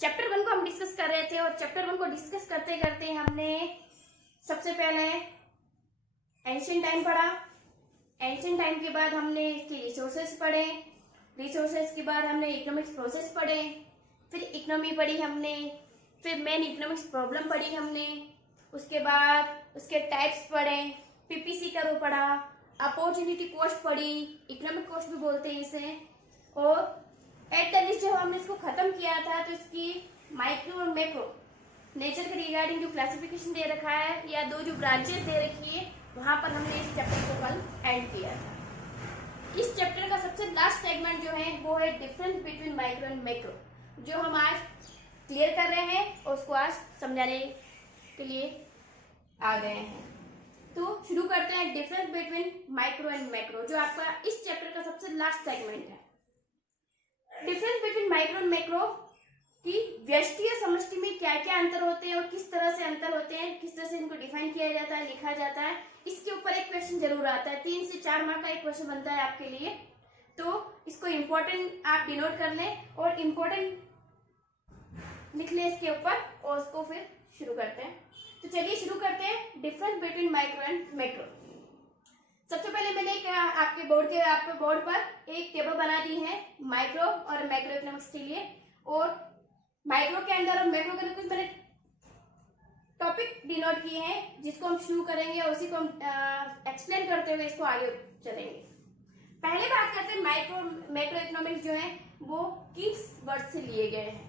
Chapter 1 को हम discuss कर रहे थे और चैप्टर 1 को डिस्कस करते करते हमने सबसे पहले एंशिएंट टाइम पढ़ा। एंशिएंट टाइम के बाद हमने इसके रिसोर्सेज पढ़े। रिसोर्सेज के बाद हमने इकोनॉमिक्स प्रोसेस पढ़े, फिर इकोनॉमी पढ़ी हमने, फिर मेन इकोनॉमिक्स प्रॉब्लम पढ़ी हमने, उसके बाद उसके टाइप्स पढ़े, पीपीसी का रो पढ़ा, अपॉर्चुनिटी कॉस्ट पढ़ी, इकोनॉमिक कॉस्ट भी बोलते हैं इसे। और एट द लिस्ट जब हमने इसको खत्म किया था तो इसकी माइक्रो और मैक्रो नेचर के रिगार्डिंग जो क्लासिफिकेशन दे रखा है या दो जो ब्रांचेस दे रखी है वहां पर हमने इस चैप्टर को कल एंड किया था। इस चैप्टर का सबसे लास्ट सेगमेंट जो है वो है difference between micro and macro, जो हम आज क्लियर कर रहे हैं और उसको आज समझाने के लिए आ गए हैं। तो शुरू करते हैं difference between micro and macro, जो आपका इस चैप्टर का सबसे लास्ट सेगमेंट है। Difference between micro and macro की व्यष्टि या समष्टि में क्या क्या अंतर होते हैं और किस तरह से अंतर होते हैं, किस तरह से इनको डिफाइन किया जाता है, लिखा जाता है, इसके ऊपर एक क्वेश्चन जरूर आता है। 3 से 4 मार्क का एक क्वेश्चन बनता है आपके लिए, तो इसको इम्पोर्टेंट आप डिनोट कर लें और इम्पोर्टेंट लिख लें इसके ऊपर और उसको फिर शुरू करते हैं। तो चलिए शुरू करते हैं difference between micro and macro. सबसे पहले मैंने आपके बोर्ड पर एक टेबल बना दी है माइक्रो और मैक्रो इकोनॉमिक्स के लिए, और माइक्रो के अंदर और मैक्रो के अंदर कुछ मैंने टॉपिक डिनोट किए हैं जिसको हम शुरू करेंगे और उसी को हम एक्सप्लेन करते हुए इसको आगे चलेंगे। पहले बात करते हैं मैक्रो इकोनॉमिक्स जो है वो किस वर्ड से लिए गए हैं।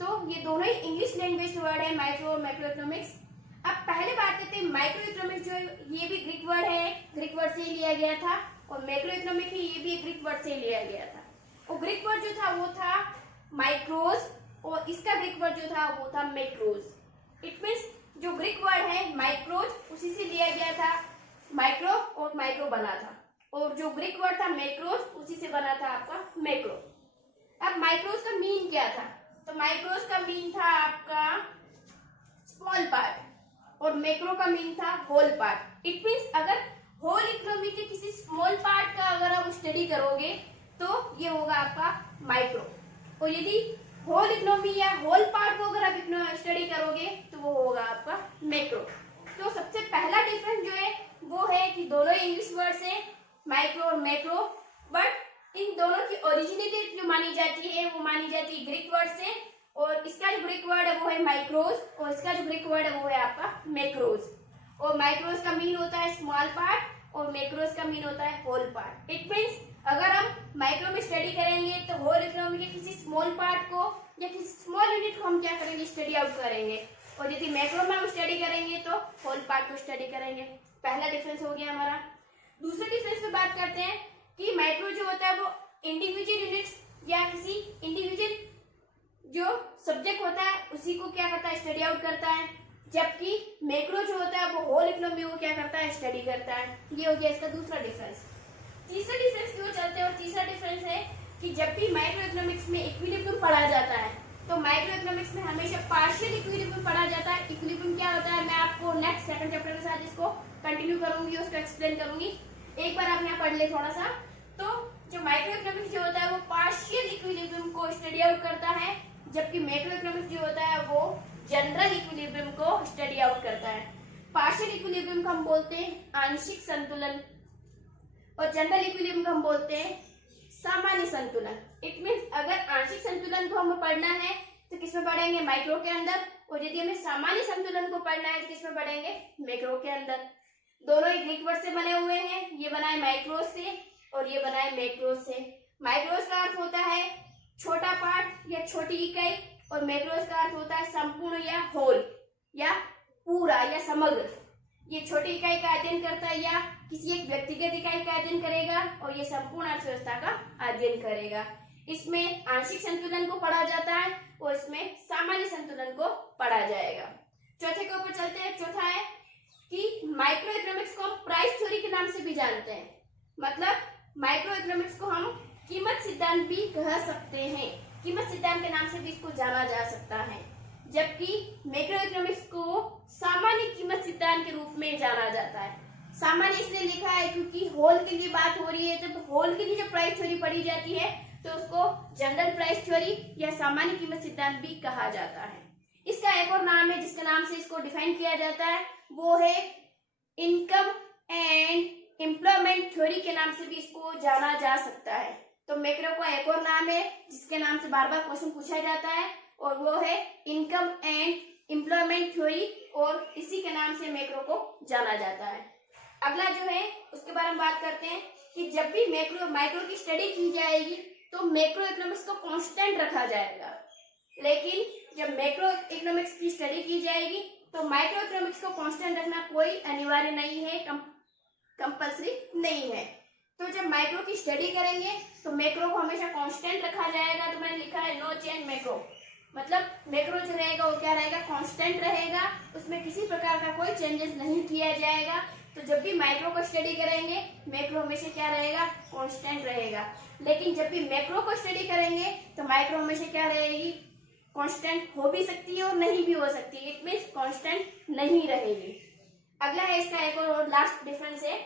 तो ये दोनों ही इंग्लिश लैंग्वेज वर्ड है, माइक्रो और मैक्रो इकोनॉमिक्स। अब पहले बात करते हैं माइक्रो इकोनॉमिक्स जो है ये भी ग्रीक वर्ड है, ग्रीक वर्ड से ही लिया गया था, और मैक्रो इकोनॉमिक्स ये भी ग्रीक वर्ड से ही लिया गया था। और ग्रीक वर्ड जो था वो था माइक्रोज और इसका ग्रीक वर्ड जो था वो था मैक्रोज। इट मीन्स जो ग्रीक वर्ड है माइक्रोज उसी से लिया गया था, माइक्रो और माइक्रो बना था, और जो ग्रीक वर्ड था मैक्रोज उसी से बना था आपका मैक्रो। अब माइक्रोज का मीन क्या था? तो माइक्रोज का मीन था आपका स्मॉल पार्ट और मैक्रो का मीन था होल पार्ट। इट मीन्स अगर होल इकोनॉमी के किसी स्मॉल पार्ट का अगर आप स्टडी करोगे तो ये होगा आपका माइक्रो, और यदि होल इकोनॉमी या होल पार्ट को अगर आप स्टडी करोगे तो वो होगा आपका मैक्रो। तो सबसे पहला डिफरेंस जो है वो है कि दोनों इंग्लिश वर्ड्स हैं माइक्रो और मैक्रो, बट इन दोनों की ओरिजिनेटेड जो मानी जाती है वो मानी जाती है ग्रीक वर्ड से, और इसका जो ग्रीक वर्ड है वो है माइक्रोज और इसका जो ग्रीक वर्ड है वो है आपका मैक्रोज। और माइक्रोज का मीन होता है स्मॉल पार्ट और मैक्रोज का मीन होता है होल पार्ट। इट मीन्स अगर हम माइक्रो में स्टडी करेंगे तो होल इकोनॉमी के किसी स्मॉल पार्ट को या किसी स्मॉल यूनिट को हम क्या करेंगे, स्टडी आउट करेंगे, और यदि मैक्रो में हम स्टडी करेंगे तो होल पार्ट को स्टडी करेंगे। पहला डिफरेंस हो गया हमारा। दूसरे डिफरेंस पे बात करते हैं कि माइक्रो जो होता है वो इंडिविजुअल यूनिट्स या किसी इंडिविजुअल जो सब्जेक्ट होता है उसी को क्या करता है, स्टडी आउट करता है, जबकि मैक्रो जो होता है वो होल इकोनॉमी को क्या करता है, स्टडी करता है। ये हो गया इसका दूसरा डिफरेंस। तीसरा डिफरेंस क्यों चलते हैं, और तीसरा डिफरेंस है कि जब भी माइक्रो इकोनॉमिक्स में इक्विलिब्रियम पढ़ा जाता है तो माइक्रो इकोनॉमिक्स में हमेशा पार्शियल इक्विलिब्रियम पढ़ा जाता है। इक्विलिब्रियम क्या होता है मैं आपको नेक्स्ट सेकंड चैप्टर के साथ इसको कंटिन्यू करूंगी, उसको एक्सप्लेन करूंगी। एक बार आप यहाँ पढ़ ले थोड़ा सा। तो जो माइक्रो इकोनॉमिक्स जो होता है वो पार्शियल इक्विलिब्रियम को स्टडी आउट करता है, जबकि मैक्रो इकोनॉमिक्स जो होता है वो जनरल इक्विलिब्रियम को स्टडी आउट करता है। पार्शियल इक्विलिब्रियम को हम बोलते हैं आंशिक संतुलन और जनरल इक्विलिब्रियम को हम बोलते हैं सामान्य संतुलन। इट मीन्स अगर आंशिक संतुलन को हमें पढ़ना है तो किसमें पढ़ेंगे, माइक्रो के अंदर, और यदि हमें सामान्य संतुलन को पढ़ना है तो किसमें पढ़ेंगे, मैक्रो के अंदर। दोनों ही ग्रीक वर्ड से बने हुए हैं, ये बना है माइक्रोज से और ये बना है मैक्रोज से। माइक्रोज का अर्थ होता है छोटा पार्ट या छोटी इकाई, और मैक्रोज का अर्थ होता है संपूर्ण या होल या पूरा या समग्र। ये छोटी इकाई का अध्ययन करता है या किसी एक व्यक्तिगत इकाई का अध्ययन करेगा, और ये संपूर्ण अर्थव्यवस्था का अध्ययन करेगा। इसमें आंशिक संतुलन को पढ़ा जाता है और इसमें सामान्य संतुलन को पढ़ा जाएगा। चौथे के ऊपर चलते हैं। चौथा है कि माइक्रो इकोनॉमिक्स को हम प्राइस थ्योरी के नाम से भी जानते हैं, मतलब माइक्रो इकोनॉमिक्स को हम कीमत सिद्धांत भी कह सकते हैं, कीमत सिद्धांत के नाम से भी इसको जाना जा सकता है, जबकि मैक्रो इकोनॉमिक्स को सामान्य कीमत सिद्धांत के रूप में जाना जाता है। सामान्य इसलिए लिखा है क्योंकि होल के लिए बात हो रही है, जब होल के लिए जब प्राइस थ्योरी पढ़ी जाती है तो उसको जनरल प्राइस थ्योरी या सामान्य कीमत सिद्धांत भी कहा जाता है। इसका एक और नाम है जिसके नाम से इसको डिफाइन किया जाता है, वो है इनकम एंड एम्प्लॉयमेंट थ्योरी के नाम से भी इसको जाना जा सकता है। तो मैक्रो का एक और नाम है जिसके नाम से बार बार क्वेश्चन पूछा जाता है और वो है इनकम एंड एम्प्लॉयमेंट थ्योरी, और इसी के नाम से मैक्रो को जाना जाता है। अगला जो है उसके बारे में बात करते हैं कि जब भी माइक्रो की स्टडी की जाएगी तो मैक्रो इकोनॉमिक्स को कांस्टेंट रखा जाएगा, लेकिन जब मैक्रो इकोनॉमिक्स की स्टडी की जाएगी तो माइक्रो इकोनॉमिक्स को कांस्टेंट रखना कोई अनिवार्य नहीं है, कंपल्सरी नहीं है। तो जब माइक्रो की स्टडी करेंगे तो मैक्रो को हमेशा कांस्टेंट रखा जाएगा। तो मैंने लिखा है नो चेंज मैक्रो, मतलब मैक्रो जो रहेगा वो क्या रहेगा, कांस्टेंट रहेगा, उसमें किसी प्रकार का कोई चेंजेस नहीं किया जाएगा। तो जब भी माइक्रो को स्टडी करेंगे मैक्रो हमेशा क्या रहेगा, कांस्टेंट रहेगा। लेकिन जब भी मैक्रो को स्टडी करेंगे तो माइक्रो हमेशा क्या रहेगी, कांस्टेंट हो भी सकती है और नहीं भी हो सकती है, इट मींस कांस्टेंट नहीं रहेगी। अगला है इसका एक और लास्ट डिफरेंस है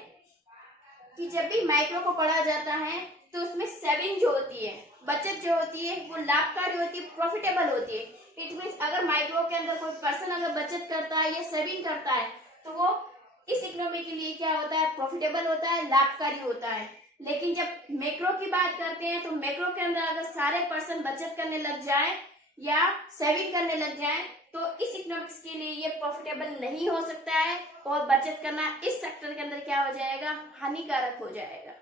कि जब भी माइक्रो को पढ़ा जाता है तो उसमें सेविंग जो होती है, बचत जो होती है, वो लाभकारी होती है, प्रॉफिटेबल होती है। इट मींस अगर माइक्रो के अंदर कोई पर्सन अगर बचत करता है या सेविंग करता है तो वो इस इकोनॉमी के लिए क्या होता है, प्रॉफिटेबल होता है, लाभकारी होता है। लेकिन जब मैक्रो की बात करते हैं तो मैक्रो के अंदर अगर सारे पर्सन बचत करने लग जाए या सेविंग करने लग जाए तो इस इकोनॉमिक्स के लिए ये प्रॉफिटेबल नहीं हो सकता है और बचत करना इस सेक्टर के अंदर क्या हो जाएगा, हानिकारक हो जाएगा।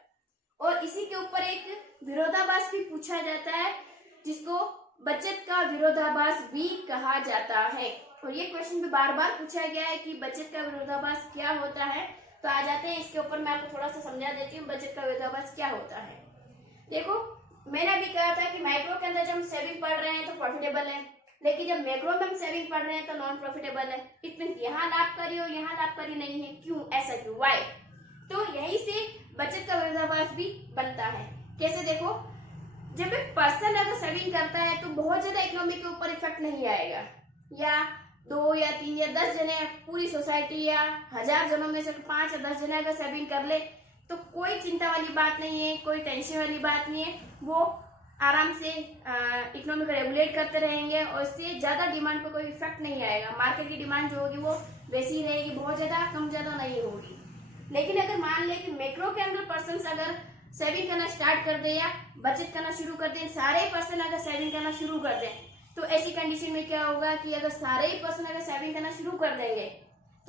और इसी के ऊपर एक विरोधाभास भी पूछा जाता है जिसको बचत का विरोधाभास भी कहा जाता है। और ये क्वेश्चन भी बार बार पूछा गया है कि बचत का विरोधाभास क्या होता है। तो आ जाते हैं इसके ऊपर, मैं आपको थोड़ा सा समझा देती हूँ बचत का विरोधाभास क्या होता है। देखो मैंने अभी कहा था कि माइक्रो के अंदर जब हम सेविंग पढ़ रहे हैं तो प्रॉफिटेबल है, लेकिन जब मैक्रो में हम सेविंग पढ़ रहे हैं तो नॉन प्रॉफिटेबल है। इट मीन यहाँ लाभकारी हो यहाँ लाभकारी नहीं है, क्यों, ऐसा क्यों, वाई? तो यहीं से बचत का विरोधाभास भी बनता है। कैसे, देखो जब एक पर्सन अगर सेविंग करता है तो बहुत ज्यादा इकोनॉमी के ऊपर इफेक्ट नहीं आएगा, या 2 या 3 या 10 जने, पूरी सोसाइटी या 1000 जनों में से 5 या 10 जने अगर सेविंग कर ले तो कोई चिंता वाली बात नहीं है, कोई टेंशन वाली बात नहीं है। वो आराम से इकोनॉमी को रेगुलेट करते रहेंगे और इससे ज्यादा डिमांड पर कोई इफेक्ट नहीं आएगा। मार्केट की डिमांड जो होगी वो वैसी ही रहेगी, बहुत ज्यादा कम ज्यादा नहीं होगी। लेकिन अगर मान ले कि मैक्रो के अंदर पर्सन अगर सेविंग करना स्टार्ट कर दे या बचत करना शुरू कर दे, सारे पर्सन अगर सेविंग करना शुरू कर दे, तो ऐसी कंडीशन में क्या होगा कि अगर सारे ही पर्सन अगर सेविंग करना शुरू कर देंगे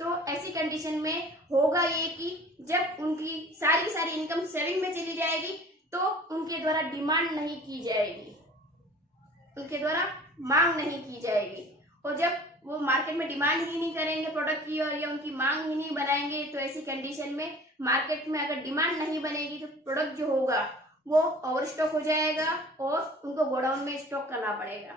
तो ऐसी कंडीशन में होगा ये कि जब उनकी सारी इनकम सेविंग में चली जाएगी तो उनके द्वारा डिमांड नहीं की जाएगी, उनके द्वारा मांग नहीं की जाएगी। और जब वो मार्केट में डिमांड ही नहीं करेंगे प्रोडक्ट की और या उनकी मांग ही नहीं बनाएंगे तो ऐसी कंडीशन में मार्केट में अगर डिमांड नहीं बनेगी तो प्रोडक्ट जो होगा वो ओवर स्टॉक हो जाएगा और उनको गोडाउन में स्टॉक करना पड़ेगा।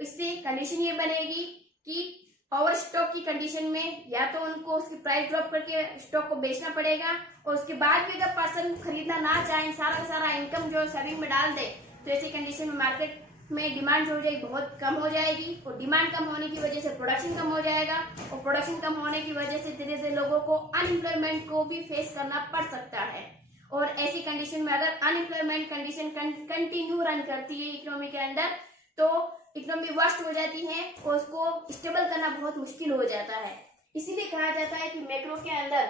इससे कंडीशन ये बनेगी कि ओवर स्टॉक की कंडीशन में या तो उनको उसकी प्राइस ड्रॉप करके स्टॉक को बेचना पड़ेगा, और उसके बाद भी अगर पर्सन खरीदना ना चाहे, सारा का सारा इनकम जो सेविंग में डाल दे, तो ऐसी कंडीशन में मार्केट में डिमांड जो हो जाएगी बहुत कम हो जाएगी, और डिमांड कम होने की वजह से प्रोडक्शन कम हो जाएगा, और प्रोडक्शन कम होने की वजह से धीरे धीरे लोगों को अनएम्प्लॉयमेंट को भी फेस करना पड़ सकता है। और ऐसी कंडीशन में अगर अनएम्प्लॉयमेंट कंडीशन कंटिन्यू रन करती है इकोनॉमी के अंदर तो इकोनॉमी वर्स्ट हो जाती है और उसको स्टेबल करना बहुत मुश्किल हो जाता है। इसीलिए कहा जाता है कि मैक्रो के अंदर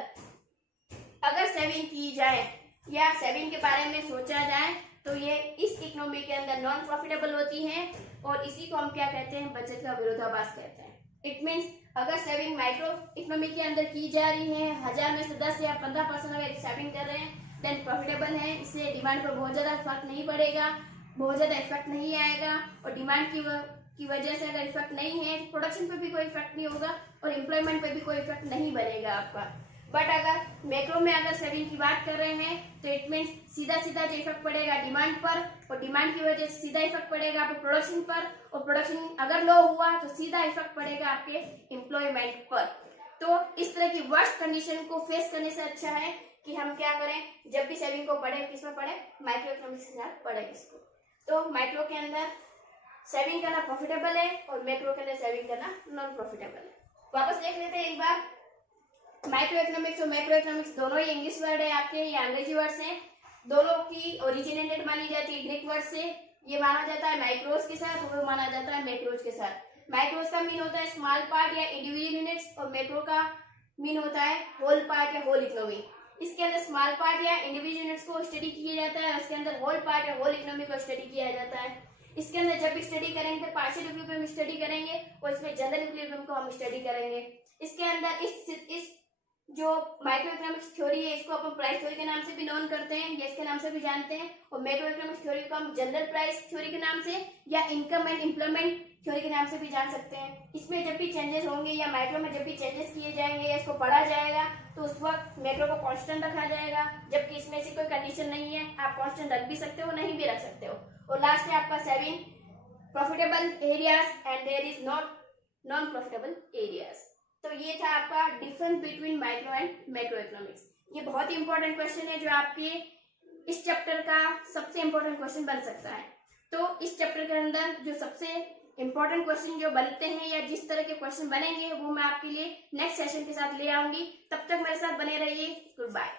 अगर सेविंग की जाए या सेविंग के बारे में सोचा जाए तो ये इस इकोनॉमी के अंदर नॉन प्रॉफिटेबल होती है, और इसी को हम क्या कहते हैं, बचत का विरोधाभास कहते हैं। इट मीन्स अगर सेविंग माइक्रो इकोनॉमी के अंदर की जा रही है, 1000 में से 10 या 15% अगर सेविंग कर रहे हैं देन प्रॉफिटेबल है, इससे डिमांड पर बहुत ज्यादा फर्क नहीं पड़ेगा, बहुत ज्यादा इफेक्ट नहीं आएगा, और डिमांड की वजह से अगर इफेक्ट नहीं है प्रोडक्शन पे भी कोई इफेक्ट नहीं होगा और एम्प्लॉयमेंट पे भी कोई इफेक्ट नहीं बनेगा आपका। बट अगर मैक्रो में अगर सेविंग की बात कर रहे हैं तो इट मीन्स सीधा सीधा जो इफेक्ट पड़ेगा डिमांड पर, और डिमांड की वजह से सीधा इफेक्ट पड़ेगा आपके प्रोडक्शन पर, और प्रोडक्शन अगर लो हुआ तो सीधा इफेक्ट पड़ेगा आपके एम्प्लॉयमेंट पर। तो इस तरह की वर्स्ट कंडीशन को फेस करने से अच्छा है कि हम क्या करें, जब भी सेविंग को पढ़े किसमें पढ़े, माइक्रो इकोनॉमिक्स के साथ पढ़े इसको। तो माइक्रो के अंदर सेविंग करना प्रॉफिटेबल है और मैक्रो के अंदर सेविंग करना नॉन प्रॉफिटेबल है। वापस देख लेते हैं एक बार। माइक्रो इकोनॉमिक्स और मैक्रो इकोनॉमिक्स दोनों ही इंग्लिश वर्ड है आपके, ये अंग्रेजी वर्ड्स हैं। दोनों की ओरिजिनेटेड मानी जाती है ग्रीक वर्ड से। ये माना जाता है माइक्रोस के साथ, वो माना जाता है मैक्रोस के साथ। माइक्रोस का मीन होता है स्मॉल पार्ट या इंडिविजुअल यूनिट्स, और मैक्रो का मीन होता है होल पार्ट या होल इकोनॉमी। इसके अंदर स्मॉल पार्ट या इंडिविजुअल यूनिट्स को स्टडी किया जाता है, उसके अंदर होल पार्ट या होल इकोनॉमी को स्टडी किया जाता है। इसके अंदर जब भी स्टडी करेंगे तो पार्शियल इक्विलिब्रियम स्टडी करेंगे और इसमें जनरल इक्विलिब्रियम को हम स्टडी करेंगे। इसके अंदर इस जो माइक्रो इकोनॉमिक्स थ्योरी है इसको अपन प्राइस थ्योरी के नाम से भी नोन करते हैं या इसके नाम से भी जानते हैं, और मैक्रो इकोनॉमिक्स थ्योरी को हम जनरल प्राइस थ्योरी के नाम से या इनकम एंड एम्प्लॉयमेंट थ्योरी के नाम से भी जान सकते हैं। इसमें जब भी चेंजेस होंगे या माइक्रो में जब भी चेंजेस किए जाएंगे या इसको पढ़ा जाएगा तो उस वक्त मैक्रो को कांस्टेंट रखा जाएगा, जबकि इसमें से कोई कंडीशन नहीं है, आप कांस्टेंट रख भी सकते हो नहीं भी रख सकते हो। और लास्ट है आपका 7 profitable areas and there is not non profitable areas. तो ये था आपका difference between micro and macro economics. ये बहुत ही इंपॉर्टेंट क्वेश्चन है जो आपके इस चैप्टर का सबसे इंपॉर्टेंट क्वेश्चन बन सकता है। तो इस चैप्टर के अंदर जो सबसे इंपॉर्टेंट क्वेश्चन जो बनते हैं या जिस तरह के क्वेश्चन बनेंगे वो मैं आपके लिए नेक्स्ट सेशन के साथ ले आऊंगी। तब तक मेरे साथ बने रहिए। Good bye.